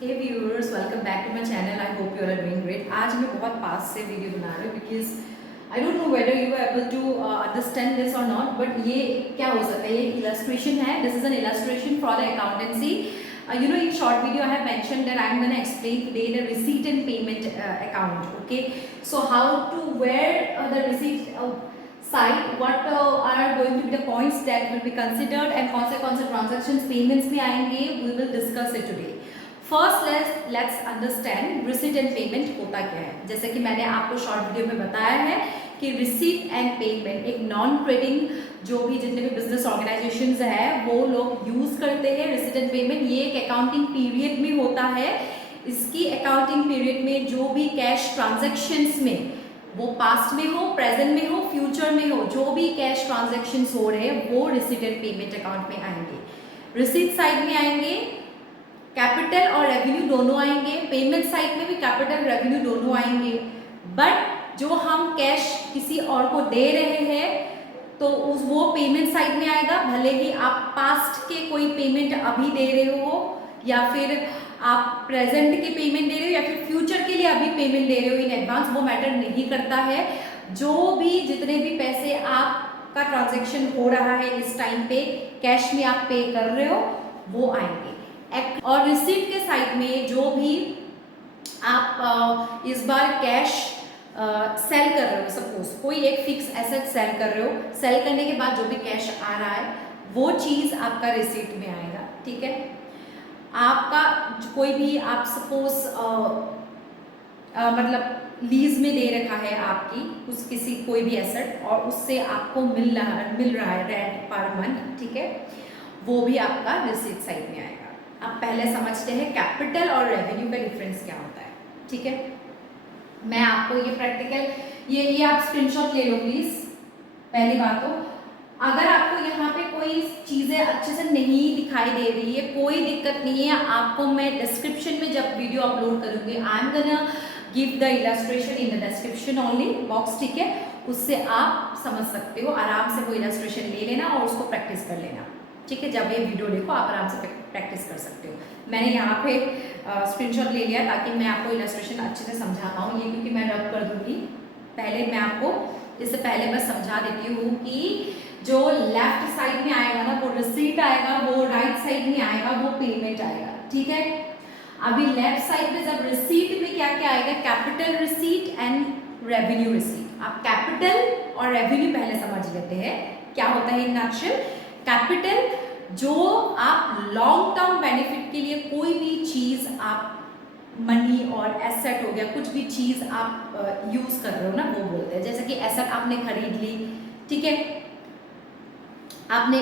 Hey viewers, welcome back to my channel. I hope you are doing great. आज मैं बहुत पास से वीडियो बना रही हूँ because I don't know whether you are able to understand this और नॉट, बट ये क्या हो सकता है, ये इलस्ट्रेशन है। This is an illustration for the accountancy. You know, in short video I have mentioned that I am going to explain today the receipt and payment account. Okay, so how to where the receipt side, what are going to be the points that will be considered and कौन से transactions payments में आएंगे, we will discuss it today. First let's understand receipt and payment होता क्या है. जैसे कि मैंने आपको शॉर्ट वीडियो में बताया है कि रिसीट एंड पेमेंट एक नॉन ट्रेडिंग जो भी जितने भी बिजनेस ऑर्गेनाइजेशंस है वो लोग यूज करते हैं. रिसीट एंड पेमेंट ये एक अकाउंटिंग पीरियड में होता है. इसकी अकाउंटिंग पीरियड में जो भी कैश ट्रांजेक्शन्स में, वो पास्ट में हो, प्रेजेंट में हो, फ्यूचर में हो, जो भी कैश ट्रांजेक्शन्स हो रहे हैं वो रिसीट एंड पेमेंट अकाउंट में आएंगे. रिसीट साइड में आएंगे कैपिटल और रेवेन्यू दोनों आएंगे. पेमेंट साइड में भी कैपिटल रेवेन्यू दोनों आएंगे. बट जो हम कैश किसी और को दे रहे हैं तो उस वो पेमेंट साइड में आएगा. भले ही आप पास्ट के कोई पेमेंट अभी दे रहे हो या फिर आप प्रेजेंट के पेमेंट दे रहे हो या फिर फ्यूचर के लिए अभी पेमेंट दे रहे हो इन एडवांस, वो मैटर नहीं करता है. जो भी जितने भी पैसे आपका ट्रांजेक्शन हो रहा है इस टाइम पे कैश में आप पे कर रहे हो वो आएंगे. और रिसीट के साइड में जो भी आप इस बार कैश सेल कर रहे हो, सपोज कोई एक फिक्स एसेट सेल कर रहे हो, सेल करने के बाद जो भी कैश आ रहा है वो चीज़ आपका रिसीट में आएगा. ठीक है. आपका कोई भी आप सपोज मतलब लीज में दे रखा है आपकी उस किसी कोई भी एसेट और उससे आपको मिल रहा है रेंट पर मंथ. ठीक है, वो भी आपका रिसीट साइड में आएगा. आप पहले समझते हैं कैपिटल और रेवेन्यू का डिफरेंस क्या होता है. ठीक है, मैं आपको ये प्रैक्टिकल ये आप स्क्रीनशॉट ले लो प्लीज. पहली बात तो अगर आपको यहाँ पे कोई चीज़ें अच्छे से नहीं दिखाई दे रही है, कोई दिक्कत नहीं है. आपको मैं डिस्क्रिप्शन में जब वीडियो अपलोड करूँगी I am gonna give the illustration in the description only box. ठीक है, उससे आप समझ सकते हो. आराम से वो इलस्ट्रेशन ले लेना और उसको प्रैक्टिस कर लेना. ठीक है, जब ये वीडियो देखो आप आराम से प्रैक्टिस कर सकते हो. मैंने यहाँ पे स्क्रीनशॉट ले लिया ताकि मैं आपको इलस्ट्रेशन अच्छे से समझा पाऊँ. ये क्योंकि मैं रब कर दूँगी. पहले मैं आपको इससे पहले मैं समझा देती हूँ कि जो लेफ्ट साइड में आएगा ना वो रिसीट आएगा, वो राइट साइड में आएगा वो पेमेंट आएगा. ठीक है, अभी लेफ्ट साइड में जब रिसीट में क्या क्या आएगा, capital receipt and revenue receipt. आप कैपिटल और रेवेन्यू पहले समझ लेते हैं क्या होता है इन नक्शल. कैपिटल जो आप लॉन्ग टर्म बेनिफिट के लिए कोई भी चीज़ आप मनी और एसेट हो गया कुछ भी चीज़ आप यूज़ कर रहे हो ना वो बोलते हैं. जैसे कि एसेट आपने खरीद ली. ठीक है, आपने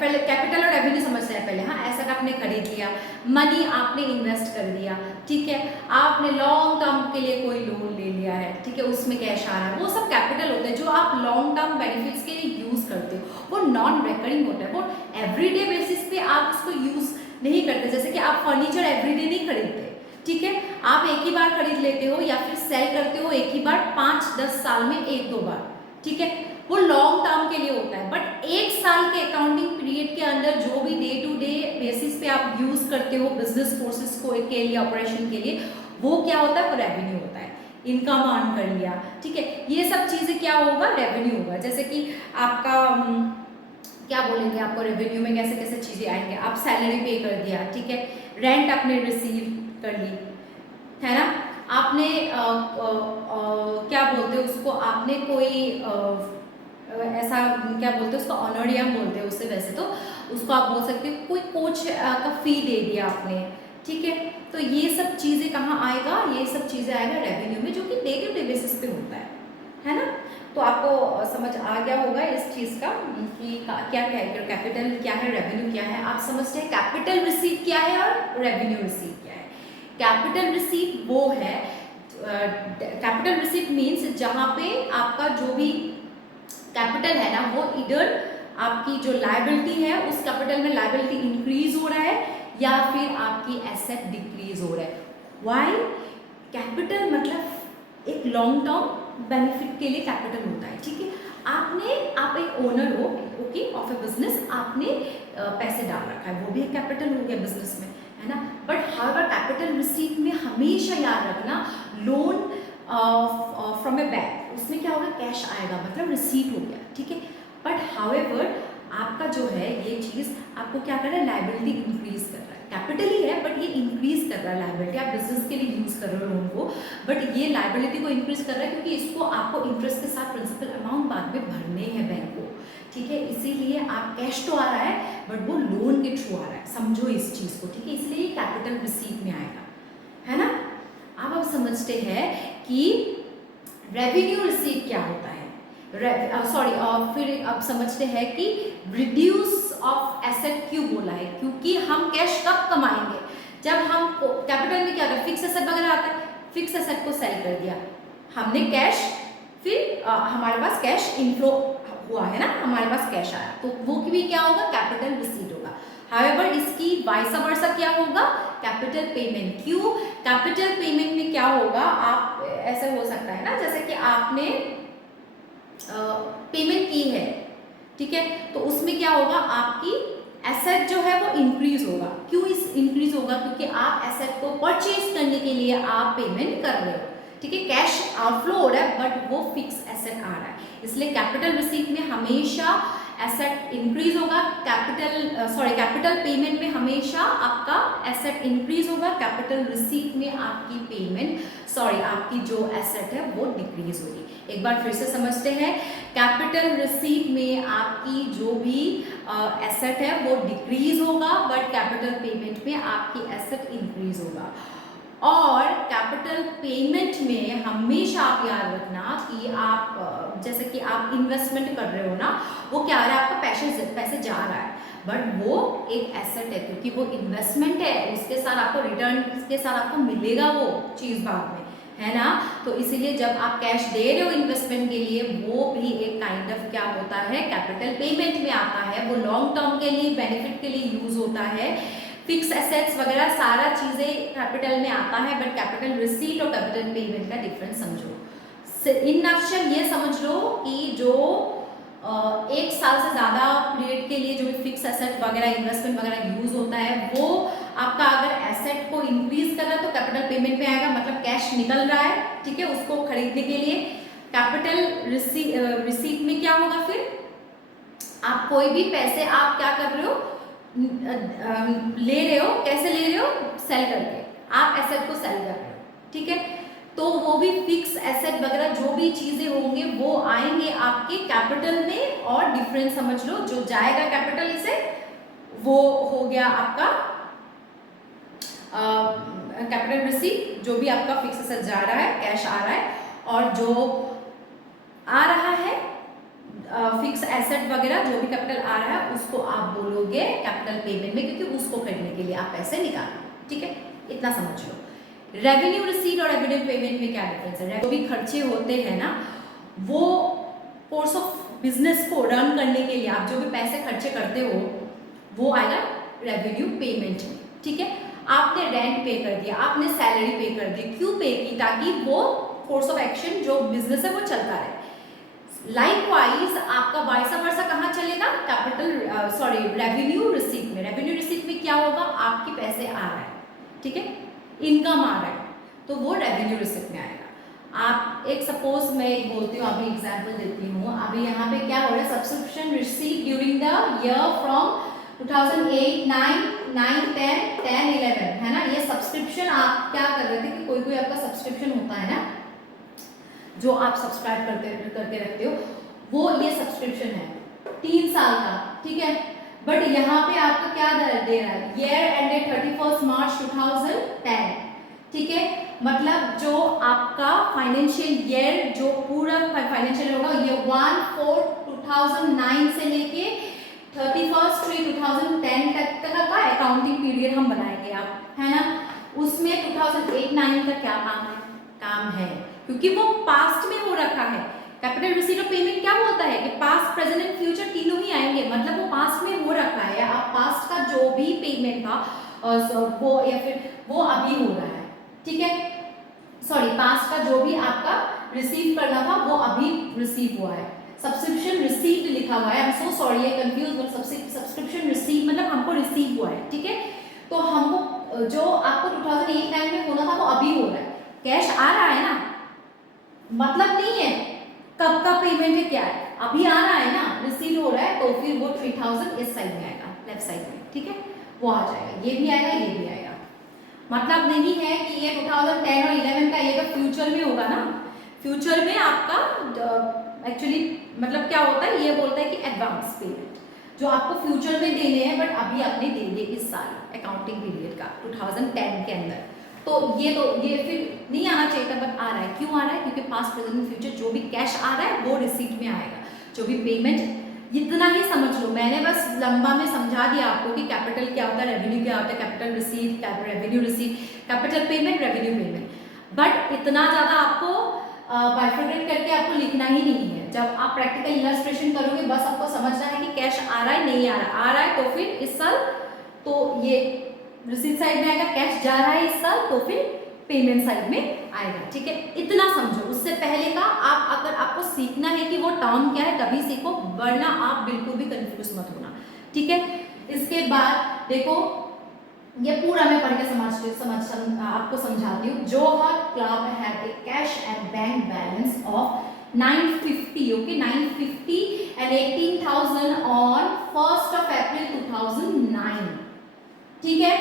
पहले कैपिटल और रेवेन्यू समझते हैं पहले. हाँ, एसेट आपने खरीद लिया, मनी आपने इन्वेस्ट कर दिया. ठीक है, आपने लॉन्ग टर्म के लिए कोई लोन ले लिया है. ठीक है, उसमें कैश आ रहा है. वो सब कैपिटल होते हैं जो आप लॉन्ग टर्म बेनिफिट्स के लिए यूज़ करते हो. वो नॉन रिकरिंग होता है, वो एवरीडे बेसिस पे आप उसको यूज़ नहीं करते. जैसे कि आप फर्नीचर एवरीडे नहीं खरीदते. ठीक है, आप एक ही बार खरीद लेते हो या फिर सेल करते हो एक ही बार 5-10 साल में 1-2 बार. ठीक है, वो लॉन्ग टर्म के लिए होता है. बट एक साल के अकाउंटिंग पीरियड के अंदर जो भी डे टू डे बेसिस पे आप यूज करते हो बिजनेस फोर्सेस को के लिए, ऑपरेशन के लिए, वो क्या होता है, वो रेवेन्यू होता है. इनकम अर्न कर लिया. ठीक है, ये सब चीज़ें क्या होगा, रेवेन्यू होगा. जैसे कि आपका क्या बोलेंगे, आपको रेवेन्यू में कैसे कैसे चीज़ें आएंगे. आप सैलरी पे कर दिया. ठीक है, रेंट आपने रिसीव कर ली है ना. आपने क्या बोलते हैं उसको, आपने कोई ऐसा क्या बोलते हैं उसको, ऑनरियम बोलते हैं उससे. वैसे तो उसको आप बोल सकते हो कोई कोच का फी दे दिया आपने. ठीक है, तो ये सब चीज़ें कहाँ आएगा, ये सब चीज़ें आएगा रेवेन्यू में, जो कि डे टू डे बेसिस पे होता है ना. तो आपको समझ आ गया होगा इस चीज़ का कि क्या क्या है, कैपिटल क्या है, रेवेन्यू क्या है. आप समझते हैं कैपिटल रिसीट क्या है और रेवेन्यू रिसीट क्या है. कैपिटल रिसीट वो है, कैपिटल रिसीट मीन्स जहाँ पे आपका जो भी कैपिटल है ना वो इधर आपकी जो लायबिलिटी है उस कैपिटल में लायबिलिटी इंक्रीज हो रहा है या फिर आपकी एसेट डिक्रीज हो रहा है. व्हाई, कैपिटल मतलब एक लॉन्ग टर्म बेनिफिट के लिए कैपिटल होता है. ठीक है, आप एक ओनर हो, ओके, ऑफ ए बिजनेस. आपने पैसे डाल रखा है, वो भी एक कैपिटल हो गया बिजनेस में, है ना. But her bar capital receipt में हमेशा याद रखना, लोन फ्रॉम ए बैंक, उसमें क्या होगा, कैश आएगा, मतलब रिसीट हो गया, ठीक है। बट हाउएवर आपका जो है ये चीज़ आपको क्या कर रहा है, लायबिलिटी इंक्रीज कर रहा है, कैपिटल ही है बट ये इंक्रीज कर रहा है लायबिलिटी, आप बिजनेस के लिए यूज कर रहे हो लोन को, बट ये लायबिलिटी को इंक्रीज कर रहा है क्योंकि इसको आपको इंटरेस्ट के साथ प्रिंसिपल अमाउंट बाद में भरने हैं बैंक को, ठीक है। इसीलिए आप कैश तो आ रहा है बट वो लोन के थ्रू आ रहा है, समझो इस चीज़ को, ठीक है। इसलिए कैपिटल रिसीट में आएगा, है ना। अब आप समझते हैं कि रेवेन्यू रिसीट क्या होता है, फिर अब समझते हैं कि रिड्यूस ऑफ एसेट क्यों बोला है, क्योंकि हम कैश कब कमाएंगे, जब हम कैपिटल में क्या होता है, फिक्स एसेट वगैरह आता है, फिक्स एसेट को सेल कर दिया हमने कैश, फिर हमारे पास कैश इनफ्लो हुआ है ना, हमारे पास कैश आया, तो वो भी क्या होगा, कैपिटल रिसीट होगा। हाउएवर इसकी वाइस वर्सा क्या होगा, कैपिटल पेमेंट। क्यों, कैपिटल पेमेंट में क्या होगा, आप ऐसे हो सकता है ना, जैसे कि आपने पेमेंट की है, ठीक है, तो उसमें क्या होगा, आपकी एसेट जो है वो इंक्रीज होगा। क्यों इस इंक्रीज होगा, क्योंकि आप एसेट को परचेज करने के लिए आप पेमेंट कर रहे हो, ठीक है। कैश आउटफ्लो हो रहा है बट वो फिक्स एसेट आ रहा है, इसलिए कैपिटल रिसीट में हमेशा एसेट इंक्रीज होगा, कैपिटल पेमेंट में हमेशा आपका एसेट इंक्रीज होगा, कैपिटल रिसीट में आपकी आपकी जो एसेट है वो डिक्रीज होगी। एक बार फिर से समझते हैं, कैपिटल रिसीट में आपकी जो भी एसेट है वो डिक्रीज होगा, बट कैपिटल पेमेंट में आपकी एसेट इंक्रीज होगा। और कैपिटल पेमेंट में हमेशा आप याद रखना कि आप जैसे कि आप इन्वेस्टमेंट कर रहे हो ना, वो क्या आ रहा है, आपका पैसे जा रहा है, बट वो एक एसेट है, क्योंकि वो इन्वेस्टमेंट है, उसके साथ आपको रिटर्न के साथ आपको मिलेगा वो चीज़ बाद में, है ना। तो इसीलिए जब आप कैश दे रहे हो इन्वेस्टमेंट के लिए, वो भी एक काइंड ऑफ क्या होता है, कैपिटल पेमेंट में आता है, वो लॉन्ग टर्म के लिए बेनिफिट के लिए यूज होता है। फिक्स एसेट्स वगैरह सारा चीज़ें कैपिटल में आता है, बट कैपिटल रिसीट और कैपिटल पेमेंट का डिफरेंस समझो। इन नक्शल ये समझ लो कि जो 1 साल से ज़्यादा पीरियड के लिए जो भी फिक्स एसेट वगैरह इन्वेस्टमेंट वगैरह यूज होता है, वो आपका अगर एसेट को इंक्रीज कर रहा है तो कैपिटल पेमेंट में आएगा, मतलब कैश निकल रहा है, ठीक है, उसको खरीदने के लिए। कैपिटल रिसीट में क्या होगा, फिर आप कोई भी पैसे आप क्या कर रहे हो, ले रहे हो, कैसे ले रहे हो, सेल करके आप एसेट को सेल कर रहे हो, ठीक है। तो वो भी फिक्स एसेट वगैरह जो भी चीजें होंगे वो आएंगे आपके कैपिटल में, और डिफरेंस समझ लो, जो जाएगा कैपिटल से वो हो गया आपका कैपिटल रिसीट, जो भी आपका फिक्स एसेट जा रहा है, कैश आ रहा है, और जो आ रहा है फिक्स एसेट वगैरह जो भी कैपिटल आ रहा है उसको आप बोलोगे कैपिटल पेमेंट में, क्योंकि उसको खरीदने के लिए आप पैसे निकालो, ठीक है। इतना समझ लो। रेवेन्यू रिसीट और रेवेन्यू पेमेंट में क्या डिफरेंस है, जो भी खर्चे होते हैं ना, वो कोर्स ऑफ बिजनेस को रन करने के लिए आप जो भी पैसे खर्चे करते हो वो आएगा रेवेन्यू पेमेंट में, ठीक है। आपने रेंट पे कर दिया, आपने सैलरी पे कर दी, क्यों पे की, ताकि वो कोर्स ऑफ एक्शन जो बिजनेस है वो चलता रहे। लाइकवाइज आपका वाइस वर्सा कहाँ चलेगा, रेवेन्यू रिसीट में। रेवेन्यू रिसीट में क्या होगा, आपके पैसे आ रहा है, ठीक है, इनकम आ रहा है, तो वो रेवेन्यू रिसीट में आएगा। आप एक सपोज मैं एक बोलती हूँ, अभी एग्जांपल देती हूँ। अभी यहाँ पे क्या हो रहा है, subscription receipt during the year from 2008, 9, 10, 11, है ना। ये सब्सक्रिप्शन आप क्या कर रहे थे कि कोई आपका सब्सक्रिप्शन होता है ना, जो आप सब्सक्राइब करके रखते हो, वो ये सब्सक्रिप्शन है 3 साल का, ठीक है। बट यहाँ पे आपको क्या दे रहा है, ईयर एंडेड 31 मार्च 2010, ठीक है। मतलब जो आपका फाइनेंशियल ईयर, जो पूरा फाइनेंशियल होगा, ये 1/4/2009 से लेके 31/3/2010 तक का अकाउंटिंग पीरियड हम बनाएंगे, आप, है ना। उसमें 2008-9 का क्या काम है, क्योंकि वो पास्ट में हो रखा है। कैपिटल रिसीट और पेमेंट क्या बोलता है कि पास्ट, प्रेजेंट एंड फ्यूचर तीनों ही आएंगे, मतलब वो पास्ट में हो रखा है। आप पास्ट का जो भी पेमेंट था वो या फिर वो अभी हो रहा है, ठीक है। पास्ट का जो भी आपका रिसीव करना था वो अभी रिसीव हुआ है। सब्सक्रिप्शन रिसीव्ड लिखा हुआ है, आई एम सो सॉरी, ये कंफ्यूज, मतलब सब्सक्रिप्शन रिसीव मतलब हमको रिसीव हुआ है, ठीक है। तो हमको जो आपको 2008-9 कैश आ रहा है ना, मतलब नहीं है कब का पेमेंट है क्या है, अभी आ रहा है ना, रिसीव हो रहा है, तो फिर वो 3000 इस साइड में आएगा, लेफ्ट साइड में, ठीक है, वो आ जाएगा, ये भी आएगा, ये भी आएगा। मतलब नहीं है कि ये 2010 और 11 का, ये तो फ्यूचर में होगा ना, फ्यूचर में आपका एक्चुअली मतलब क्या होता है, ये बोलता है कि एडवांस पेमेंट जो आपको फ्यूचर में देने हैं, बट अभी आपने दे दिए इस साल अकाउंटिंग पीरियड का 2010 के अंदर, तो ये फिर नहीं आना चाहिए था, बट आ रहा है। क्यों आ रहा है? क्योंकि पास्ट प्रेजेंट फ्यूचर जो भी कैश आ रहा है वो रिसीट में आएगा, जो भी पेमेंट, इतना ही समझ लो, मैंने बस लंबा में समझा दिया आपको कि कैपिटल क्या होता है, रेवेन्यू क्या होता है, capital receipt, revenue receipt, capital payment, revenue payment, but इतना ज़्यादा आपको बाइफरकेट करके आपको लिखना ही नहीं है। जब आप प्रैक्टिकल इलस्ट्रेशन करोगे, बस आपको समझना है कि कैश आ रहा है, नहीं आ रहा है तो फिर इस साल तो ये रिसीट साइड में आएगा, कैश जा रहा है इस साल तो फिर पेमेंट साइड में आएगा, ठीक है, इतना समझो। उससे पहले का आप अगर आपको सीखना है कि वो टर्म क्या है तभी सीखो, वरना आप बिल्कुल भी कंफ्यूज मत होना, ठीक है। इसके बाद देखो, ये पूरा मैं पढ़ के आपको समझाती हूँ। Johar club had a cash and bank balance of 950, okay, 950 and 18,000 on 1st of April 2009, ठीक है।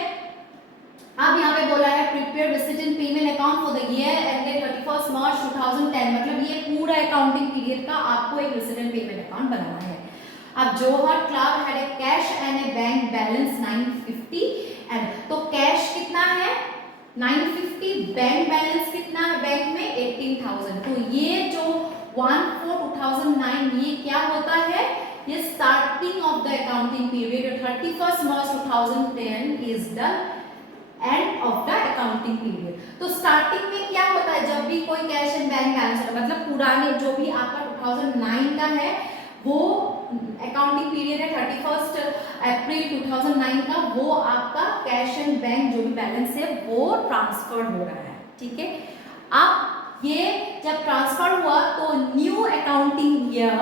अब यहाँ पे बोला है prepare receipt and payment account for the year ended 31 March 2010, मतलब ये पूरा अकाउंटिंग पीरियड का आपको एक रिसीट एंड पेमेंट अकाउंट बनाना है। अब Johar club had a cash and a bank balance 950 and, तो कैश कितना है 950, बैंक बैलेंस कितना है बैंक में 18,000, तो ये जो 1/4/2009 ये क्या होता है, ये starting of the accounting period, 31 March 2010 is the end of the accounting period. तो स्टार्टिंग में क्या होता है, जब भी कोई कैश एंड बैंक बैलेंस होता है, मतलब पुराने जो भी आपका 2009 का है वो अकाउंटिंग पीरियड है 31 अप्रैल 2009 का, वो आपका कैश एंड बैंक जो भी बैलेंस है वो ट्रांसफर हो रहा है, ठीक है। अब ये जब ट्रांसफर हुआ तो न्यू अकाउंटिंग ईयर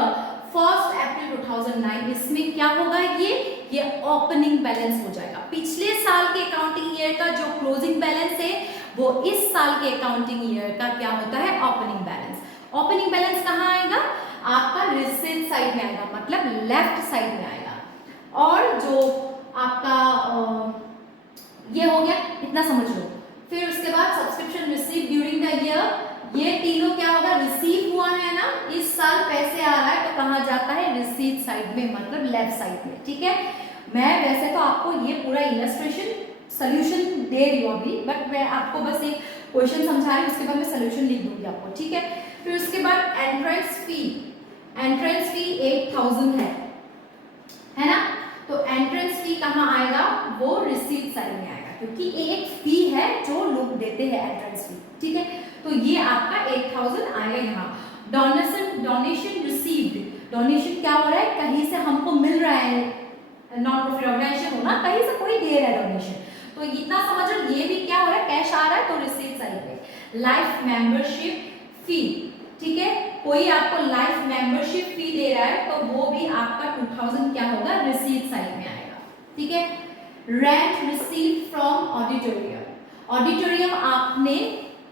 1 अप्रैल 2009, इसमें क्या होगा, ये ओपनिंग बैलेंस हो जाएगा। पिछले साल के अकाउंटिंग ईयर का जो क्लोजिंग बैलेंस है वो इस साल के अकाउंटिंग ईयर का क्या होता है, ओपनिंग बैलेंस। ओपनिंग बैलेंस कहाँ आएगा, आपका रिसीट साइड में आएगा, मतलब लेफ्ट साइड में आएगा। और जो आपका ये हो गया, इतना समझ लो। फिर उसके बाद subscription receive during the year, ये तीनों क्या होगा, रिसीव हुआ है ना, इस साल पैसे आ रहा है तो कहाँ जाता है, रिसीट साइड में, मतलब लेफ्ट साइड में, ठीक है। मैं वैसे तो आपको ये पूरा इलस्ट्रेशन सोल्यूशन दे रही हूँ अभी, बट मैं आपको बस एक क्वेश्चन समझा रही हूँ, उसके बाद मैं सोल्यूशन लिख दूंगी आपको, ठीक है। फिर उसके बाद एंट्रेंस फी 8,000 है ना, तो एंट्रेंस फी कहाँ आएगा, वो रिसीट साइड में आएगा, क्योंकि एक फी है जो लोग देते हैं एंट्रेंस फी, ठीक है। तो ये आपका 8,000 आएगा यहाँ। डोनेशन रिसीव्ड, डोनेशन क्या हो रहा है, कहीं से हमको मिल रहा है, नॉन प्रॉफिट ऑर्गेनाइजेशन हो ना, कहीं से कोई दे रहा है डोनेशन, तो इतना समझ लो, ये भी क्या हो रहा है, कैश आ रहा है तो रिसीट साइड पे। लाइफ मेंबरशिप फी, ठीक है, कोई आपको लाइफ मेंबरशिप फी दे रहा है तो वो भी आपका 2,000 क्या होगा, रिसीट साइड में आएगा, ठीक है। Rent receive from auditorium, auditorium आपने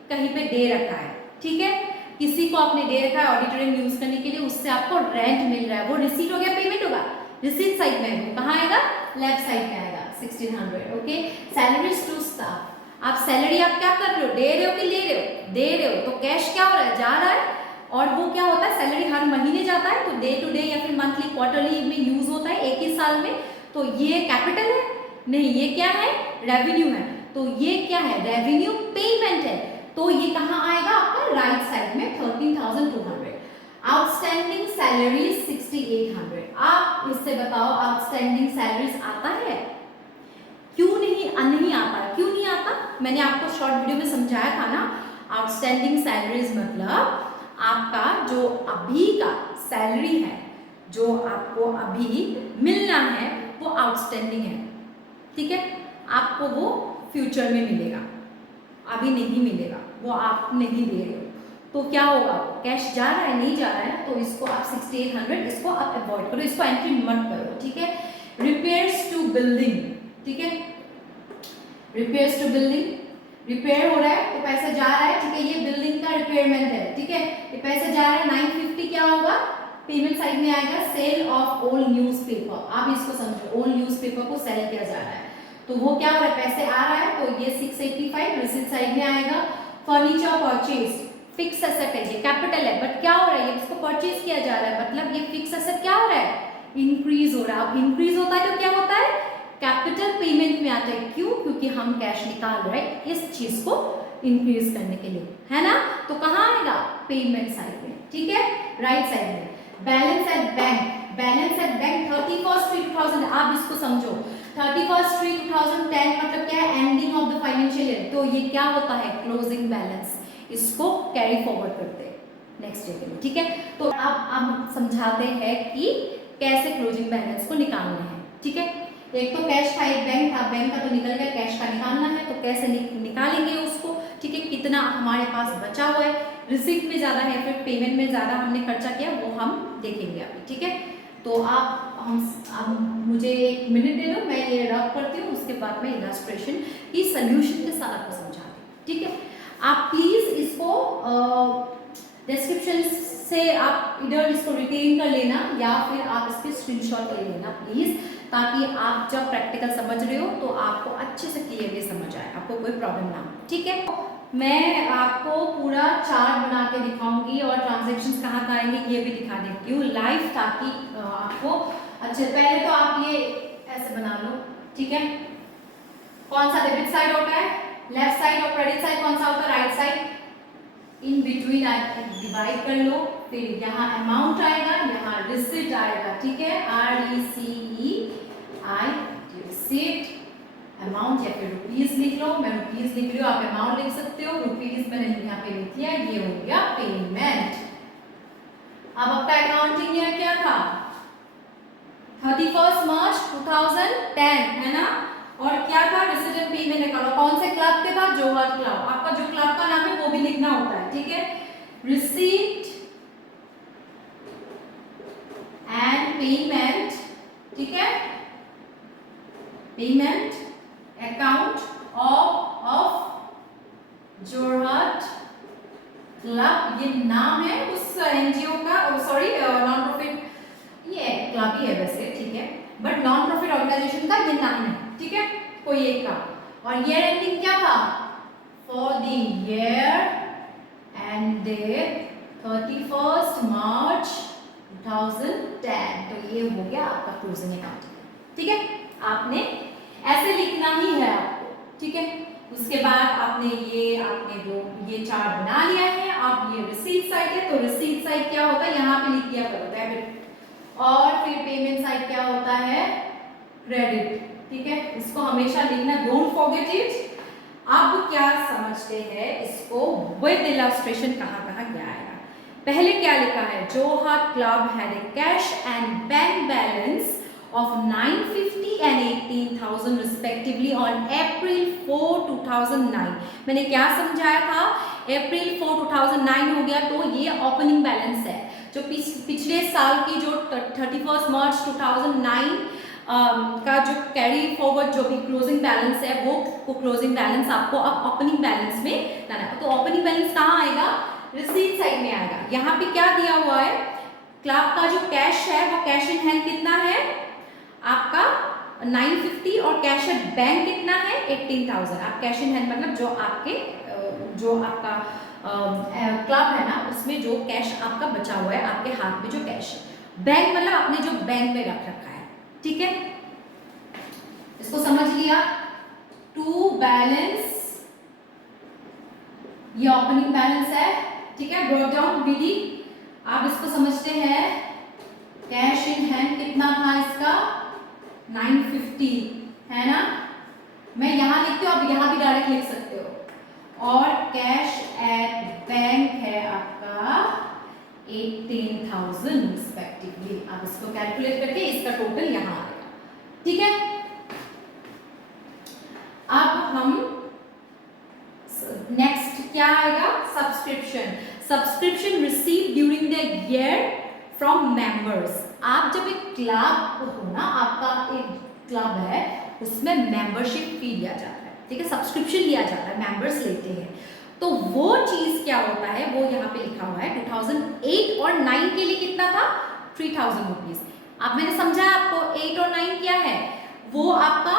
कहीं पे दे रखा है, ठीक है, किसी को आपने दे रखा है ऑडिटोरियम यूज करने के लिए, उससे आपको रेंट मिल रहा है, वो रिसीट हो गया, पेमेंट होगा, रिसीट साइड में आएगा, कहाँ आएगा, लेफ्ट साइड में आएगा 1600, ओके। सैलरीज टू स्टाफ, आप सैलरी आप क्या कर रहे हो, दे रहे हो कि ले रहे हो, दे रहे हो, तो कैश क्या हो रहा है, जा रहा है, और वो क्या होता है, सैलरी हर महीने जाता है, तो डे टू डे या फिर मंथली क्वार्टरली में यूज होता है एक ही साल में, तो ये कैपिटल है नहीं, ये क्या है, रेवेन्यू है, तो ये क्या है, रेवेन्यू पेमेंट है, तो ये कहाँ आएगा आपका, राइट साइड में 13,200। आउटस्टैंडिंग सैलरीज 6,800, आप इससे बताओ आउटस्टैंडिंग सैलरीज आता है, क्यों नहीं आता, क्यों नहीं आता, मैंने आपको शॉर्ट वीडियो में समझाया था ना। आउटस्टैंडिंग सैलरीज मतलब आपका जो अभी का सैलरी है, जो आपको अभी मिलना है वो आउटस्टैंडिंग है, ठीक है, आपको वो फ्यूचर में मिलेगा, अभी नहीं मिलेगा, वो आप नहीं दे रहे हो, तो क्या होगा, कैश जा रहा है नहीं जा रहा है ना, तो इसको आप 6,800 इसको आप अवॉइड करो, इसको एंट्री मत करो, ठीक है। रिपेयर्स टू बिल्डिंग, ठीक है, रिपेयर्स टू बिल्डिंग, रिपेयर हो रहा है तो पैसा जा रहा है, ठीक है, ये बिल्डिंग का रिपेयरमेंट है, ठीक है, ये पैसा जा रहा है। 950 क्या होगा, पेमेंट साइड में आएगा, सेल ऑफ ओल्ड न्यूज़पेपर। आप इसको समझो, ओल्ड न्यूज़पेपर को सेल किया जा रहा है तो वो क्या हो रहा है, पैसे आ रहा है तो ये 685 रिसीट साइड में आएगा। फर्नीचर परचेज, फिक्स एसेट है, ये कैपिटल है, बट क्या हो रहा है, ये इसको परचेज किया जा रहा है, मतलब ये फिक्स एसेट क्या हो रहा है, इंक्रीज हो रहा है। अब इंक्रीज होता है तो क्या होता है, कैपिटल पेमेंट में आता है। क्यों, क्योंकि हम कैश निकाल रहे हैं इस चीज को इंक्रीज करने के लिए, है ना। तो कहाँ आएगा, पेमेंट साइड में, ठीक है, राइट साइड में। Balance at bank, balance at bank 31/3/2000, आप इसको समझो 31/3/2010 मतलब क्या है, ending of the financial year, तो ये क्या होता है, क्लोजिंग बैलेंस, इसको कैरी फॉरवर्ड करते हैं नेक्स्ट डे के लिए, ठीक है। तो अब हम समझाते हैं कि कैसे क्लोजिंग बैलेंस को निकालना है, ठीक है। एक तो कैश था, एक बैंक था, बैंक का तो निकल गया, कैश का निकालना है, तो कैसे निकालेंगे उसको, ठीक है, कितना हमारे पास बचा हुआ है, रिसीट में ज़्यादा है फिर पेमेंट में ज़्यादा हमने खर्चा किया, वो हम देखेंगे अभी, ठीक है। तो आप मुझे 1 मिनट दे दो, मैं ये रब करती हूँ, उसके बाद में इलस्ट्रेशन की सोल्यूशन के साथ आपको समझाती हूँ, ठीक है। आप प्लीज़ इसको डिस्क्रिप्शन से आप इधर इसको रिटेन कर लेना या फिर आप इसके स्क्रीनशॉट ले लेना प्लीज़, ताकि आप जब प्रैक्टिकल समझ रहे हो तो आपको अच्छे से क्लियरली समझ आए, आपको कोई प्रॉब्लम ना हो, ठीक है। मैं आपको पूरा चार्ट बना के दिखाऊंगी और ट्रांजैक्शंस कहाँ कहाँ आएंगे ये भी दिखा देती हूँ लाइव, ताकि आपको अच्छे, पहले तो आप ये ऐसे बना लो, ठीक है। कौन सा डेबिट साइड होता है, लेफ्ट साइड, और क्रेडिट साइड कौन सा होता है, right side. In between divide कर लो, फिर यहाँ अमाउंट आएगा, यहाँ रिसीट आएगा, ठीक है, RECEI, रिसीट, अमाउंट या फिर रुपीज लिख लो, मैं रुपीज लिख रही हूँ, आप अमाउंट लिख सकते हो, रुपीज मैंने यहाँ पे लिख दिया, ये हो गया पेमेंट। अब आपका अकाउंटिंग ईयर क्या था, 31 मार्च 2010, है ना, और क्या था, रिसीट एंड पेमेंट निकालो, कौन से क्लब के था, जोहर क्लब, आपका जो क्लब का नाम है वो भी लिखना होता है, ठीक है। रिसीट एंड पेमेंट, ठीक है, payment account of Jorhat club, ये नाम है उस एनजीओ का, सॉरी नॉन प्रॉफिट, ये क्लब ही है वैसे, ठीक है, बट नॉन प्रॉफिट ऑर्गेनाइजेशन का ये नाम है, ठीक है, कोई एक का। और ईयर एंडिंग क्या था, for the year ended 31 March 2010, तो ये हो गया आपका क्लोजिंग अकाउंट, ठीक है। आपने ऐसे लिखना ही है आपको, ठीक है। उसके बाद आपने जो ये चार्ट बना लिया है, आप ये रिसीट साइड है, तो रिसीट साइड क्या होता है, यहाँ पे लिख दिया करो डेबिट, और फिर पेमेंट साइड क्या होता है, क्रेडिट, ठीक है, इसको हमेशा लिखना, डोंट फॉरगेट इट। अब क्या समझते हैं इसको विद इलस्ट्रेशन, कहाँ कहाँ क्या आएगा। पहले क्या लिखा है, Johar club had a cash and bank balance of 950 and 18,000 respectively on April 4, 2009। मैंने क्या समझाया था, April 4, 2009 हो गया, तो ये ओपनिंग बैलेंस है, जो पिछले साल की जो 31 मार्च 2009 का जो कैरी फॉरवर्ड जो भी क्लोजिंग बैलेंस है, वो क्लोजिंग बैलेंस आपको अब ओपनिंग बैलेंस में लाना है। तो ओपनिंग बैलेंस कहाँ आएगा, रिसीट साइड में आएगा। यहाँ पे क्या दिया हुआ है, क्लब का जो कैश है वो कैश इन हैंड कितना है आपका 950, और कैश एट बैंक कितना है 18,000। आप कैश इन हैंड मतलब जो आपका क्लब है ना, उसमें जो कैश आपका बचा हुआ है, आपके हाथ में जो कैश है, बैंक मतलब आपने जो बैंक में रख रखा है, ठीक है, इसको समझ लिया। टू बैलेंस, ये ओपनिंग बैलेंस है, ठीक है, ब्रॉट डाउन विधि आप इसको समझते हैं। कैश इन हैंड कितना था इसका 950, है ना, मैं यहां लिखती हूँ, आप यहां भी डायरेक्ट लिख सकते हो। और कैश एट बैंक है आपका 18,000 रिस्पेक्टिवली। आप इसको कैलकुलेट करके इसका टोटल यहां आएगा, ठीक है। अब हम नेक्स्ट क्या आएगा, subscription receive during the year from members. आप जब एक क्लब हो ना, आपका एक क्लब है, उसमें मेंबरशिप फी दिया जाता है, ठीक है, सब्सक्रिप्शन लिया जाता है, मेंबर्स लेते हैं। तो वो चीज क्या होता है, वो यहाँ पे लिखा हुआ है 2008 और 9 के लिए कितना था, 3000 रुपीज। अब मैंने समझा आपको 8 और 9 क्या है, वो आपका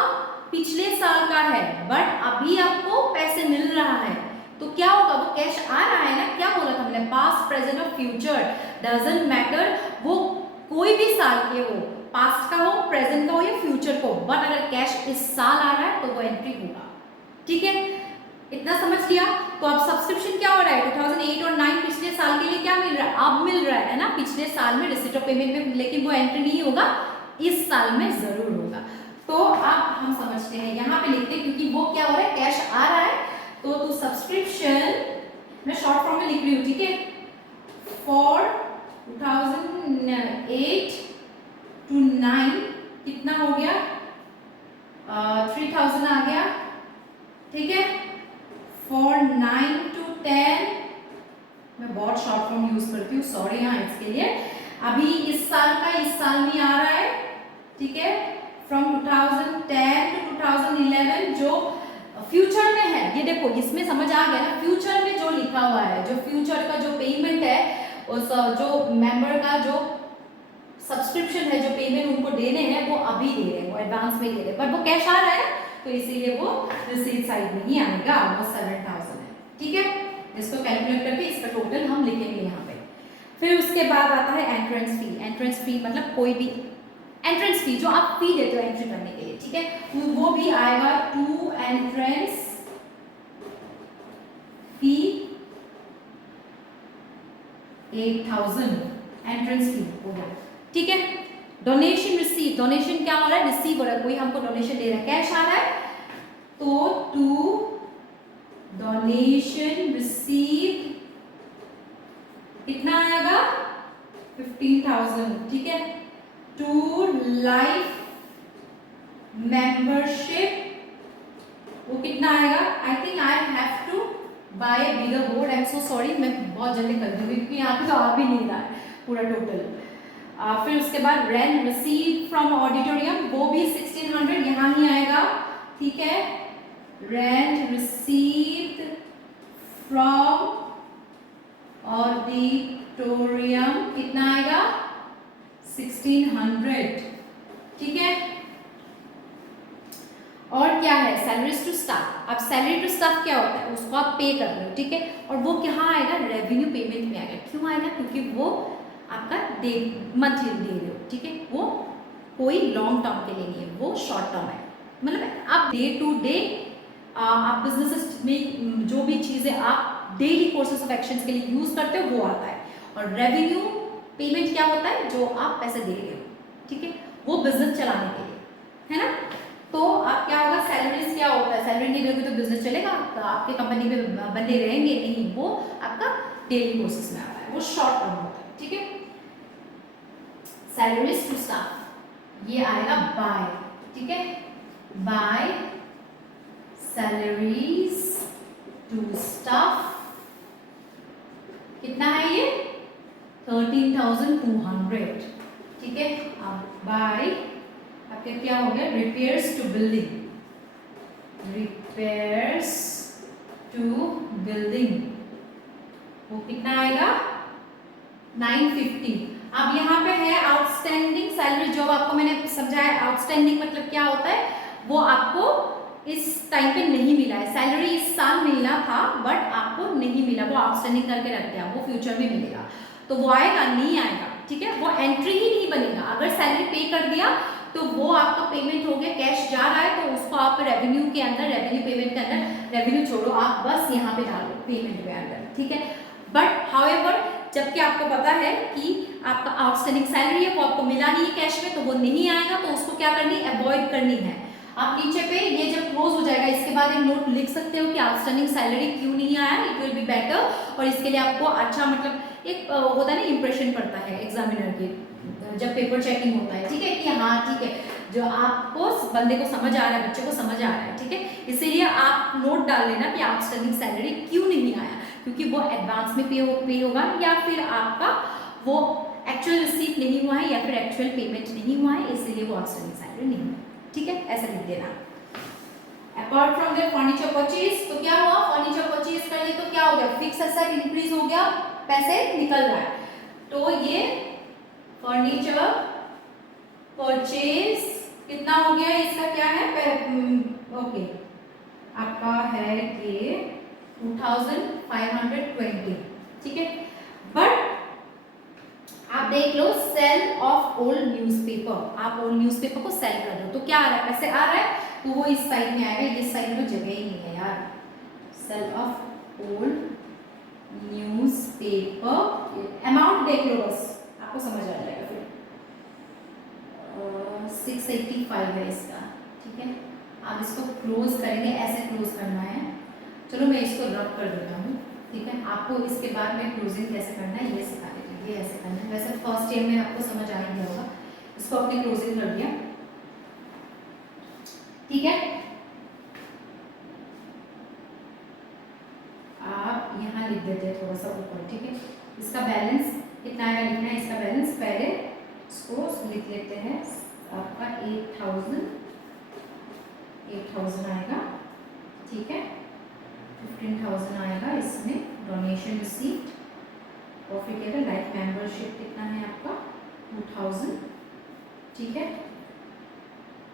पिछले साल का है, बट अभी आपको पैसे मिल रहा है, तो क्या होगा, वो कैश आ रहा है ना। क्या बोला था मैंने, पास्ट प्रेजेंट और फ्यूचर डजंट मैटर, वो कोई भी साल के हो, पास्ट का हो, प्रेजेंट का हो या फ्यूचर को, बट अगर कैश इस साल आ रहा है तो वो एंट्री होगा। ठीक है, इतना समझ लिया। तो अब सब्सक्रिप्शन क्या हो रहा है, 2008 और 9 पिछले साल के लिए क्या मिल रहा है, अब मिल रहा है ना, पिछले साल में रिसीट ऑफ पेमेंट में, लेकिन वो एंट्री नहीं होगा, इस साल में जरूर होगा। तो अब हम समझते हैं, यहाँ पे लिखते हैं, क्योंकि वो क्या हो रहा है, कैश आ रहा है, तो सब्सक्रिप्शन मैं शॉर्ट फॉर्म में लिख रही हूँ, ठीक है, फॉर 2008 to 9 कितना हो गया, 3000 आ गया, ठीक है। फॉर 9 to 10 मैं बहुत शॉर्ट फॉर्म यूज करती हूँ, सॉरी यहाँ इसके लिए। अभी इस साल का इस साल में आ रहा है, ठीक है, फ्रॉम 2010 to 2011 जो फ्यूचर में है, ये देखो इसमें समझ आ गया ना, फ्यूचर में जो लिखा हुआ है, जो फ्यूचर का जो पेमेंट है, उस जो मेंबर का जो सब्सक्रिप्शन है, जो पेमेंट उनको देने हैं, वो अभी दे रहे हैं, वो एडवांस में दे रहे हैं, पर वो कैश आ रहा है, तो इसीलिए वो रिसीट साइड में ही आएगा, वो 7000 है, ठीक है। इसको कैलकुलेट करके इसका टोटल हम लिखेंगे यहाँ पे। फिर उसके बाद आता है एंट्रेंस फी। एंट्रेंस फी मतलब कोई भी एंट्रेंस फी जो आप फी देते हो एंट्री करने के लिए, ठीक है, तो वो भी आएगा to entrance fee 8000 entrance fee हो गया, ठीक है। डोनेशन रिसीव, डोनेशन क्या हो रहा है, रिसीव हो रहा है, कोई हमको डोनेशन दे रहा है, कैश आ रहा है, तो टू डोनेशन रिसीव कितना आएगा, 15000, ठीक है। टू लाइफ मेंबरशिप वो कितना आएगा, I think I have to buy a bigger board, I am so sorry, मैं बहुत जल्दी कर दूंगी क्योंकि यहाँ पे तो आ भी नहीं रहा है पूरा टोटल। फिर उसके बाद रेंट रिसीव फ्रॉम ऑडिटोरियम, वो भी 1600 यहाँ ही आएगा, ठीक है। रेंट रिसीव्ड फ्रॉम ऑडिटोरियम कितना आएगा, 1600, ठीक है। और क्या है, सैलरीज टू स्टाफ। अब सैलरी टू स्टाफ क्या होता है, उसको आप पे कर रहे हो, ठीक है, और वो कहाँ आएगा, रेवेन्यू पेमेंट में आएगा। क्यों आएगा, क्योंकि वो आपका डे मंथली दे रहे हो, ठीक है, वो कोई लॉन्ग टर्म के लिए नहीं है, वो शॉर्ट टर्म है, मतलब आप डे टू डे आप बिजनेस में जो भी चीज़ें आप डेली कोर्सेज ऑफ एक्शन के लिए यूज करते हो वो आता है। और रेवेन्यू पेमेंट क्या होता है, जो आप पैसे दे रहे हो, ठीक है, वो बिजनेस चलाने के लिए, है ना। तो आप क्या होगा, सैलरीज क्या होता है, सैलरी नहीं दोगे तो बिजनेस चलेगा, तो आपके कंपनी में बंदे रहेंगे नहीं, वो आपका डेली कोर्सेज में आ रहा है, वो शॉर्ट टर्म होता है, ठीक है। सैलरीज टू स्टाफ ये आएगा बाय, ठीक है, बाय सैलरीज टू स्टाफ कितना है ये, 13200, ठीक है। अब बाय आपके क्या हो गया, repairs to building, repairs to building वो कितना आएगा, 950। अब यहाँ पे है आउटस्टैंडिंग सैलरी, जो आपको मैंने समझाया, आउटस्टैंडिंग मतलब क्या होता है, वो आपको इस टाइम पे नहीं मिला है, सैलरी इस साल मिलना था बट आपको नहीं मिला, वो आउटस्टैंडिंग करके रख दिया, वो फ्यूचर में मिलेगा, तो वो आएगा नहीं आएगा, ठीक है, वो एंट्री ही नहीं बनेगा। अगर सैलरी पे कर दिया तो वो आपका पेमेंट हो गया, कैश जा रहा है, तो उसको आप रेवेन्यू के अंदर, रेवेन्यू पेमेंट के अंदर, रेवेन्यू छोड़ो, आप बस यहाँ पे डालो पेमेंट के अंदर, ठीक है। बट हाउएवर जबकि आपको पता है कि आपका आउटस्टैंडिंग सैलरी है, वो आपको मिला नहीं है कैश में, तो वो नहीं आएगा, तो उसको क्या करनी, अवॉइड करनी है। आप नीचे पे ये जब क्लोज हो जाएगा, इसके बाद एक नोट लिख सकते हो कि आउटस्टैंडिंग सैलरी क्यों नहीं आया, इट विल बी बेटर, और इसके लिए आपको अच्छा मतलब एक होता है ना, इंप्रेशन पड़ता है एग्जामिनर के जब पेपर चेकिंग होता है, ठीक है, कि हाँ ठीक है, जो आपको बंदे को समझ आ रहा है, बच्चे को समझ आ रहा है, ठीक है, इसीलिए आप नोट डाल लेना कि आउटस्टैंडिंग सैलरी क्यों नहीं आया, क्योंकि वो एडवांस में पे होगा, या फिर आपका वो एक्चुअल रिसीट नहीं हुआ है, या फिर एक्चुअल पेमेंट नहीं हुआ है, इसीलिए वो आउटस्टैंडिंग सैलरी नहीं हुआ, ठीक है, ऐसा लिख देना। Apart from that furniture purchase, तो क्या हुआ, फर्नीचर परचेज कर ली तो क्या हो गया, फिक्स एसेट इंक्रीज हो गया, पैसे निकल रहा है, तो ये फर्नीचर परचेज कितना हो गया, इसका क्या है, ओके आपका है कि 2520, ठीक है। बट आप देख लो सेल ऑफ ओल्ड न्यूज़पेपर, आप ओल्ड न्यूज़पेपर को सेल कर दो तो क्या आ रहा है, पैसे आ रहा है, तो वो इस साइड में आएगा, इस साइड में जगह ही नहीं है यार, sale of old newspaper, amount देख लो बस आपको समझ आ जाएगा फिर। 685 है इसका, ठीक है। आप इसको क्लोज करेंगे, ऐसे क्लोज करना है, चलो मैं इसको रब कर देता हूँ, ठीक है। आपको इसके बाद में क्लोजिंग कैसे करना है ये सिखा देती हूँ, ये ऐसे करना है, वैसे फर्स्ट ईयर में आपको समझ आ गया होगा, इसको अपनी क्लोजिंग कर दिया, ठीक है। आप यहाँ लिख देते हैं थोड़ा सा ऊपर, ठीक है। इसका बैलेंस कितना आएगा लिखना है, इसका बैलेंस पहले इसको लिख लेते हैं, आपका 8000 आएगा, ठीक है। 15,000 आएगा इसमें डोनेशन रिसीप्ट, प्रॉफिट है लाइफ मेंबरशिप कितना है आपका 2000, ठीक है।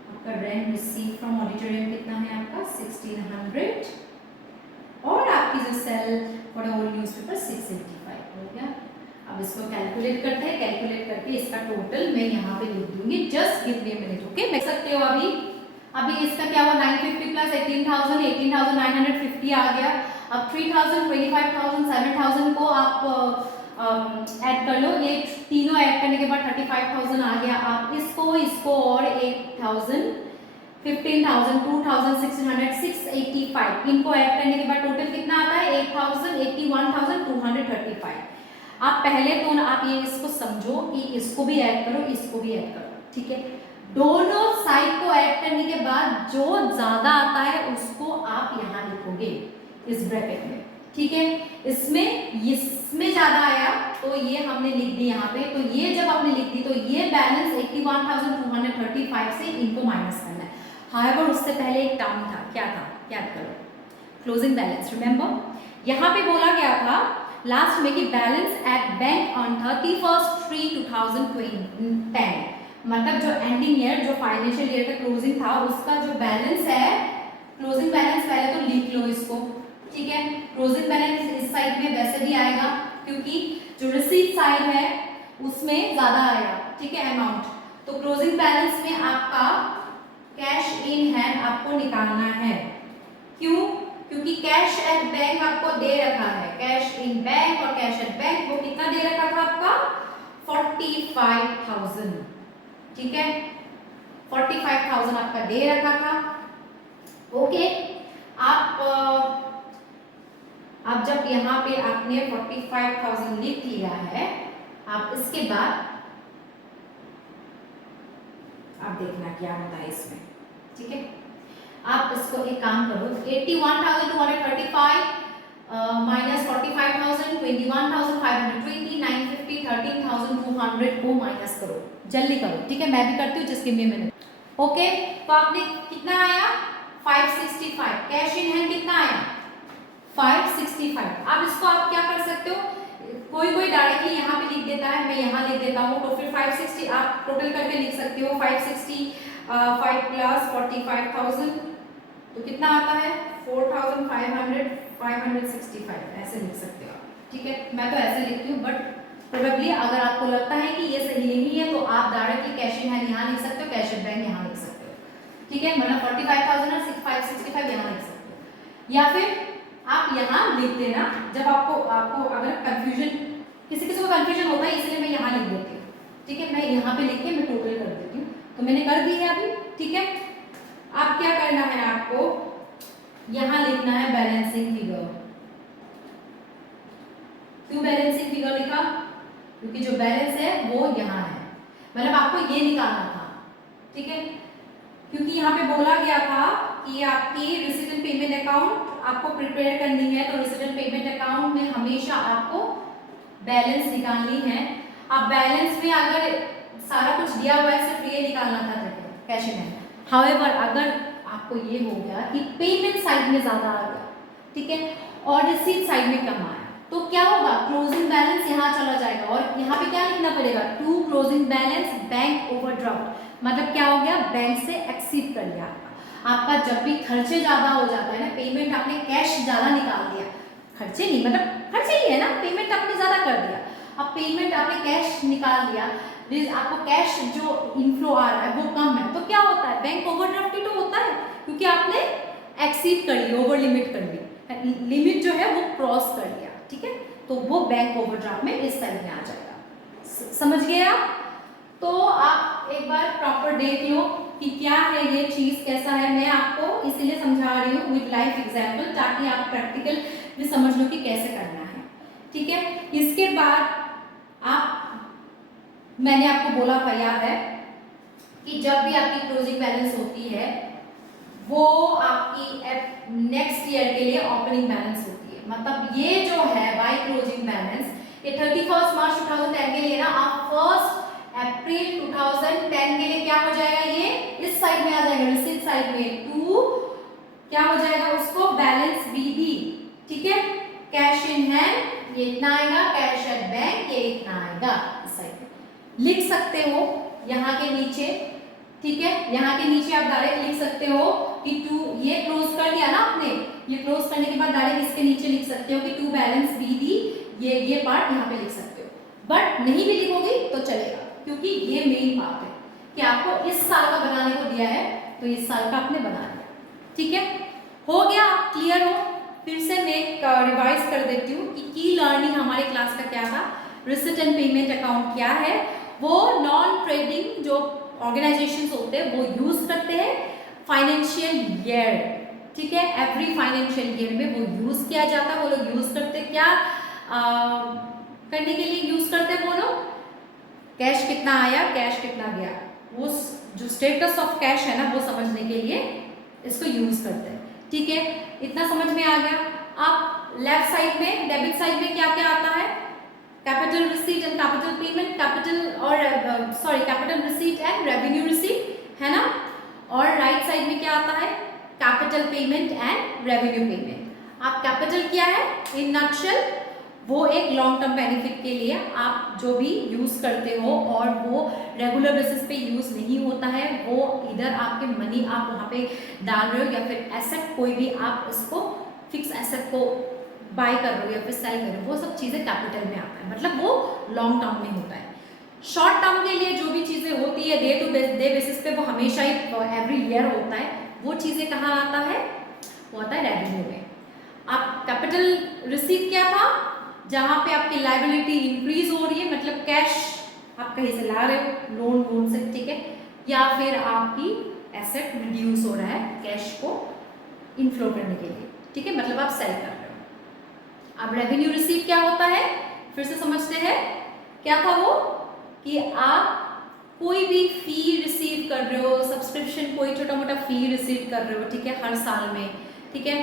आपका रेंट रिसीव फ्रॉम ऑडिटोरियम कितना है आपका 1600, और आपकी जो सेल फॉर ओल्ड न्यूज़पेपर 685 हो गया। अब इसको कैलकुलेट करते हैं, कैलकुलेट करके इसका टोटल मैं यहाँ पे लिख दूंगी, just give me a minute, okay. देख सकते हो अभी इसका क्या हुआ, 950 प्लस 18,000, 18,950 आ गया। अब 3,000, 25,000, 7,000 को आप ऐड कर लो, ये तीनों ऐड करने के बाद 35,000 आ गया। आप इसको और 8,000, 15,000, 2,600, 685 इनको ऐड करने के बाद टोटल कितना आता है 8,000, 81,235। आप पहले तो आप ये इसको समझो कि इसको भी ऐड करो, इसको भी ऐड करो, ठीक है। दोनों साइड को ऐड करने के बाद जो ज्यादा आता है उसको आप यहाँ लिखोगे इस ब्रैकेट में, ठीक है। इसमें ज्यादा आया तो ये हमने लिख दी यहाँ पे, तो ये जब हमने लिख दी तो ये बैलेंस 81,235 से इनको माइनस करना है। हाउएवर उससे पहले एक टर्म था, क्या था याद करो, क्लोजिंग बैलेंस, रिमेंबर। यहाँ पे बोला गया था लास्ट में कि बैलेंस एट बैंक ऑन 31/3/2010, मतलब जो एंडिंग ईयर, जो फाइनेंशियल ईयर का क्लोजिंग था उसका जो बैलेंस है, क्लोजिंग बैलेंस पहले तो लिख लो इसको, ठीक है। क्लोजिंग बैलेंस इस साइड में वैसे भी आएगा क्योंकि जो रिसीट साइड है उसमें ज्यादा आएगा, ठीक है, अमाउंट। तो क्लोजिंग बैलेंस में आपका कैश इन हैंड आपको निकालना है, क्यों, क्योंकि कैश एट बैंक आपको दे रखा है, कैश इन बैंक और कैश एट बैंक वो कितना दे रखा था आपका 45,000, ठीक है, 45,000 आपका दे रखा था, ओके। आप जब यहाँ पे आपने 45,000 लिख लिया है, आप इसके बाद आप देखना क्या होता है इसमें, ठीक है। आप इसको एक काम करो, 81,235 माइनस 45,000, 21,520, 950, 13,200 को माइनस करो, जल्दी करो, ठीक है। मैं भी करती हूँ जिसके लिए मैंने, ओके। तो आपने कितना आया 565, कैश इन हैंड कितना आया 565। अब इसको आप क्या कर सकते हो, कोई डायरेक्टली यहाँ पे लिख देता है, मैं यहाँ लिख देता हूँ, तो फिर 560 आप टोटल करके लिख सकते हो, 565 प्लस 45,000 तो कितना आता है 4,500, 565 ऐसे लिख सकते हो, ठीक है। मैं तो ऐसे लिखती हूँ, बट प्रोबेबली अगर आपको लगता है कि ये सही नहीं है तो आप डायरेक्टली कैश इन हैंड यहाँ लिख सकते हो, कैश एट बैंक यहाँ लिख सकते हो, ठीक है। मतलब 45,000 और 565 यहाँ लिख सकते हो, या फिर आप यहाँ लिख देना जब आपको अगर कंफ्यूजन, किसी को कंफ्यूजन होता है इसलिए मैं यहाँ लिख देती हूँ, ठीक है। मैं यहाँ पे लिख के मैं टोटल कर देती हूँ, तो मैंने कर दी है अभी, ठीक है। अब क्या करना है आपको, यहाँ लिखना है बैलेंसिंग फिगर। क्यों बैलेंसिंग फिगर लिखा, क्योंकि जो बैलेंस है वो यहाँ है, मतलब आपको ये निकालना था, ठीक है। क्योंकि यहाँ पे बोला गया था कि आपकी रिसीट एंड पेमेंट अकाउंट आपको प्रिपेयर करनी है, तो रिसीट एंड पेमेंट अकाउंट में हमेशा आपको बैलेंस निकालनी है। अब बैलेंस में अगर सारा कुछ दिया हुआ है सिर्फ ये निकालना था कैश इन हैंड, हाउएवर अगर आपको ये हो गया कि पेमेंट साइड में ज्यादा आ गया, ठीक है, और रिसीट साइड में कम आया, तो क्या होगा, क्लोजिंग बैलेंस यहाँ चला जाएगा और यहाँ पे क्या लिखना पड़ेगा, to closing balance bank overdraft, मतलब क्या हो गया, बैंक से एक्सीड कर लिया आपका। जब भी खर्चे ज्यादा हो जाता है ना, पेमेंट आपने कैश ज्यादा निकाल दिया, खर्चे नहीं मतलब खर्चे ही है ना, पेमेंट आपने ज्यादा कर दिया, अब पेमेंट आपने कैश निकाल दिया, आपको कैश जो इनफ्लो आ रहा है वो कम है, तो क्या होता है, बैंक ओवरड्राफ्ट ही तो होता है, क्योंकि आपने एक्सीड कर ली, ओवर लिमिट कर ली, लिमिट जो है वो क्रॉस कर लिया, ठीक है, तो वो बैंक ओवरड्राफ्ट में इस साइड में आ जाएगा। समझ गए आप? तो आप एक बार प्रॉपर देख लो कि क्या है ये चीज, कैसा है, मैं आपको इसलिए समझा रही हूँ विद लाइफ एग्जाम्पल, ताकि आप प्रैक्टिकल भी समझ लो कि कैसे करना है, ठीक है। इसके बाद आप, मैंने आपको बोला था, याद है कि जब भी आपकी क्लोजिंग बैलेंस होती है वो आपकी नेक्स्ट ईयर के लिए ओपनिंग बैलेंस होती है, मतलब ये जो है बाय क्लोजिंग बैलेंस, ये 31 मार्च 2010 के लिए ना, आप 1 अप्रैल 2010 के लिए क्या हो जाएगा, ये इस साइड में आ जाएगा, रिसीट साइड में, टू क्या हो जाएगा उसको, बैलेंस बीबी, ठीक है, कैश इन हैंड ये इतना आएगा, कैश एट बैंक ये इतना आएगा, इस साइड में लिख सकते हो यहाँ के नीचे, ठीक है, यहाँ के नीचे आप डायरेक्ट लिख सकते हो कि टू, ये क्लोज कर लिया ना आपने, ये क्लोज करने के बाद डायरेक्ट इसके नीचे लिख सकते हो कि टू बैलेंस बीबी, ये पार्ट यहाँ पे लिख सकते हो, बट नहीं भी लिखोगे तो चलेगा, क्योंकि ये मेन बात है कि आपको इस साल का बनाने को दिया है, तो इस साल का आपने बना लिया, ठीक है, हो गया, आप क्लियर हो? फिर से मैं रिवाइज कर देती हूँ कि की लर्निंग हमारे क्लास का क्या था, रिसिट एंड पेमेंट अकाउंट क्या है, वो नॉन ट्रेडिंग जो ऑर्गेनाइजेशंस होते हैं वो यूज करते हैं फाइनेंशियल ईयर, ठीक है, एवरी फाइनेंशियल ईयर में वो यूज किया जाता है, वो लोग यूज करते हैं क्या करने के लिए यूज करते हैं, वो लोग कैश कितना आया, कैश कितना गया, वो जो स्टेटस ऑफ कैश है ना वो समझने के लिए इसको यूज करते हैं, ठीक है, इतना समझ में आ गया। आप लेफ्ट साइड में, डेबिट साइड में क्या क्या आता है, capital receipt and capital payment, capital और sorry capital receipt and revenue receipt, है ना, और राइट साइड में क्या आता है, capital payment and revenue payment. आप कैपिटल क्या है इन नटशेल, वो एक लॉन्ग टर्म बेनिफिट के लिए आप जो भी यूज करते हो और वो रेगुलर बेसिस पे यूज नहीं होता है, वो इधर आपके मनी आप वहाँ पे डाल रहे हो या फिर एसेट कोई भी आप इसको फिक्स एसेट को बाय कर रहे हो या फिर सेल कर रहे हो, वो सब चीज़ें कैपिटल में आता है, मतलब वो लॉन्ग टर्म में होता है। शॉर्ट टर्म के लिए जो भी चीज़ें होती है डे टू डे बेसिस पे, वो हमेशा ही एवरी ईयर होता है, वो चीज़ें कहाँ आता है, वो आता है रेवेन्यू में। आप कैपिटल रिसीट क्या था, जहाँ पे आपकी लाइबिलिटी इंक्रीज हो रही है, मतलब कैश आप कहीं से ला रहे हो लोन से, ठीक है, या फिर आपकी एसेट रिड्यूस हो रहा है कैश को इनफ्लो करने के लिए, ठीक है, मतलब आप सेल कर रहे हो। अब रेवेन्यू रिसीट क्या होता है, फिर से समझते हैं, क्या था वो, कि आप कोई भी फी रिसीव कर रहे हो, सब्सक्रिप्शन कोई छोटा मोटा फी रिसीव कर रहे हो, ठीक है, हर साल में, ठीक है,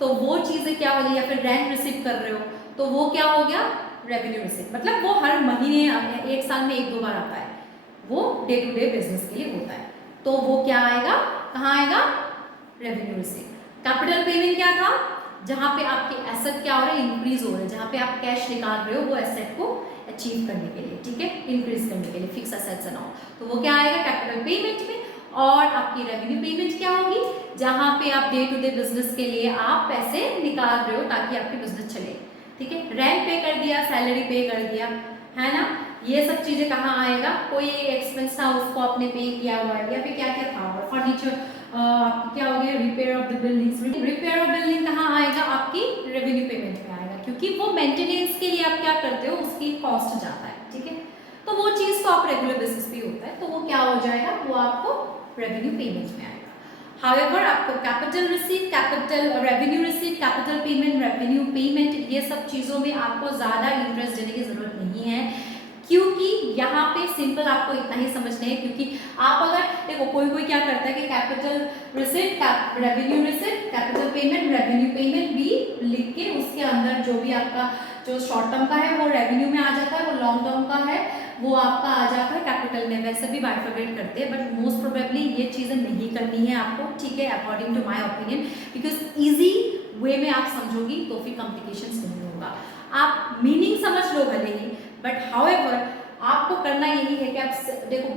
तो वो चीज़ें क्या हो गई, या फिर रेंट रिसीव कर रहे हो, तो वो क्या हो गया, रेवेन्यू रिसीट, मतलब वो हर महीने एक साल में 1-2 बार आता है, वो डे टू डे बिजनेस के लिए होता है, तो वो क्या आएगा, कहाँ आएगा, रेवेन्यू रिसीट। कैपिटल पेमेंट क्या था, जहाँ पे आपके एसेट क्या हो रहे हैं, इंक्रीज हो रहे हैं, जहाँ पे आप कैश निकाल रहे हो वो एसेट को अचीव करने के लिए, ठीक है, इंक्रीज करने के लिए, फिक्स एसेट्स एंड ऑल, तो वो क्या आएगा कैपिटल पेमेंट में। और आपकी रेवेन्यू पेमेंट क्या होगी, जहाँ पे आप डे टू डे बिजनेस के लिए आप पैसे निकाल रहे हो ताकि आपकी बिजनेस चले, ठीक है, रेंट पे कर दिया, सैलरी पे कर दिया, है ना, ये सब चीजें कहाँ आएगा, कोई एक्सपेंस था उसको आपने पे किया हुआ है, या फिर क्या क्या था, फर्नीचर क्या हो गया, repair of the buildings, repair of building कहाँ आएगा, आपकी रेवेन्यू पेमेंट में आएगा, क्योंकि वो मेंटेनेंस के लिए आप क्या करते हो, उसकी कॉस्ट जाता है, ठीक है, तो वो चीज तो आप रेगुलर बेसिस पे होता है, तो वो क्या हो जाएगा, वो आपको रेवेन्यू पेमेंट में आएगा। हाउएवर आपको capital receipt, capital revenue receipt, capital payment, revenue payment, ये सब चीज़ों में आपको ज़्यादा इंटरेस्ट देने की ज़रूरत नहीं है, क्योंकि यहाँ पे सिंपल आपको इतना ही समझना है, क्योंकि आप अगर देखो कोई क्या करता है कि capital receipt, revenue receipt, capital payment, revenue payment भी लिख के उसके अंदर जो भी आपका जो शॉर्ट टर्म का है वो रेवेन्यू में आ जाता है, वो लॉन्ग टर्म का है वो आपका आ जाता है कैपिटल में। वैसे भी बाइफरकेट करते हैं, बट मोस्ट प्रोबेबली ये चीज़ें नहीं करनी है आपको, ठीक है, according to my opinion, because easy way में आप समझोगी तो फिर कॉम्प्लिकेशंस नहीं होगा। आप मीनिंग समझ लो भले ही, बट हाउएवर आपको करना यही है कि आप देखो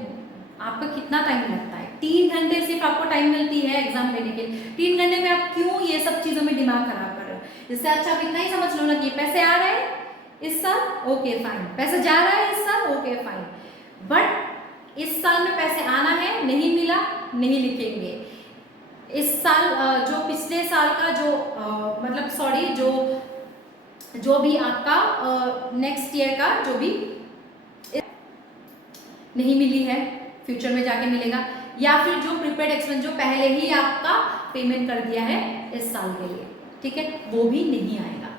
आपका कितना टाइम लगता है, 3 घंटे सिर्फ आपको टाइम मिलती है एग्जाम देने के लिए। 3 घंटे में आप क्यों ये सब चीज़ों में दिमाग खराब कर रहे हो? इससे अच्छा आप इतना ही समझ लो ना कि पैसे आ रहे हैं इस साल, ओके फाइन, पैसे जा रहा है इस साल, ओके फाइन, बट इस साल में पैसे आना है, नहीं मिला नहीं लिखेंगे। इस साल जो पिछले साल का जो मतलब सॉरी जो भी आपका नेक्स्ट ईयर का जो भी नहीं मिली है, फ्यूचर में जाके मिलेगा, या फिर जो प्रीपेड एक्सपेंस जो पहले ही आपका पेमेंट कर दिया है इस साल के लिए, ठीक है, वो भी नहीं आएगा।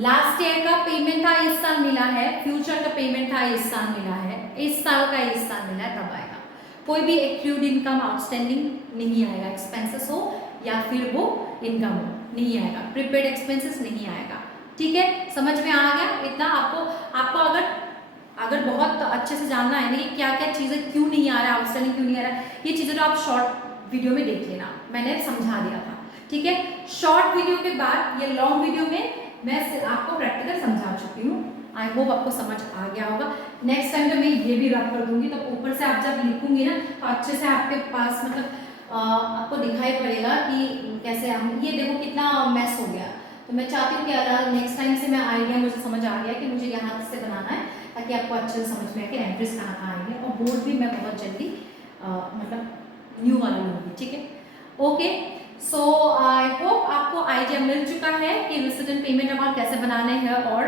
लास्ट ईयर का पेमेंट था इस साल मिला है, फ्यूचर का पेमेंट था इस साल मिला है, इस साल का इस साल मिला है, तब आएगा। कोई भी एक्रूड इनकम आउटस्टैंडिंग नहीं आएगा, एक्सपेंसेस हो या फिर वो इनकम हो, नहीं आएगा, प्रीपेड एक्सपेंसेस नहीं आएगा, ठीक है, समझ में आ गया इतना? आपको अगर बहुत अच्छे से जानना है ना कि क्या क्या चीज़ें क्यों नहीं आ रहा है, आउटस्टैंडिंग क्यों नहीं आ रहा है, ये चीज़ें तो आप शॉर्ट वीडियो में देख लेना, मैंने समझा दिया था, ठीक है। शॉर्ट वीडियो के बाद ये लॉन्ग वीडियो में मैं आपको प्रैक्टिकल समझा चुकी हूँ। आई होप आपको समझ आ गया होगा। नेक्स्ट टाइम तो मैं ये भी रब कर दूंगी, तो ऊपर से आप जब लिखूंगी ना तो अच्छे से आपके पास मतलब आपको दिखाई पड़ेगा कि कैसे हम, ये देखो कितना मैस हो गया। तो मैं चाहती हूँ कि नेक्स्ट टाइम से मैं आइडिया मुझे समझ आ गया कि मुझे यहाँ से बनाना है, ताकि आपको अच्छे से समझ में आए कि एंट्रीज कहाँ कहाँ आएंगे, और बोर्ड भी मैं बहुत जल्दी मतलब न्यू वाला लूँगी, ठीक है, ओके। सो आई होप आपको आइडिया मिल चुका है कि रिसीडेंट पेमेंट अमाउंट कैसे बनाने हैं और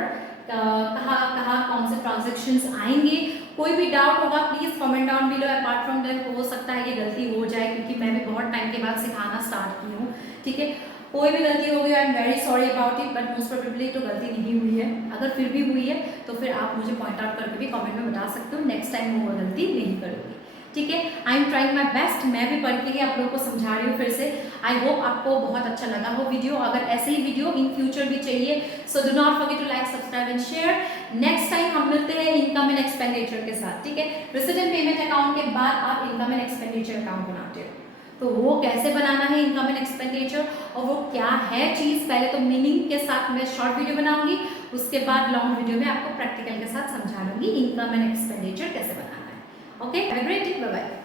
कहाँ कहाँ कौन से ट्रांजेक्शन्स आएंगे। कोई भी डाउट होगा please comment down below. Apart from that हो सकता है ये गलती हो जाए, क्योंकि मैं भी बहुत टाइम के बाद सिखाना स्टार्ट की हूँ, ठीक है, कोई भी गलती हो गई I am very sorry about it, but most probably तो गलती नहीं हुई है। अगर फिर भी हुई है तो फिर आप मुझे पॉइंट आउट करके भी कमेंट में बता सकते हो, नेक्स्ट टाइम वो गलती नहीं करूँगी, ठीक है। I am trying my best, मैं भी पढ़ के आप लोगों को समझा रही हूँ फिर से। आई होप आपको बहुत अच्छा लगा हो वीडियो। अगर ऐसे ही वीडियो इन फ्यूचर भी चाहिए so do not forget to like, subscribe and share. Next time हम मिलते हैं इनकम एंड एक्सपेंडिचर के साथ, ठीक है। रेसिडेंट पेमेंट अकाउंट के बाद आप इनकम एंड एक्सपेंडिचर अकाउंट बनाते हो, तो वो कैसे बनाना है इनकम एंड एक्सपेंडिचर, और वो क्या है चीज़, पहले तो मीनिंग के साथ मैं शॉर्ट वीडियो बनाऊंगी, उसके बाद लॉन्ग वीडियो में आपको प्रैक्टिकल के साथ समझा दूंगी इनकम एंड एक्सपेंडिचर कैसे बनाना है, okay. Have a great day, bye bye.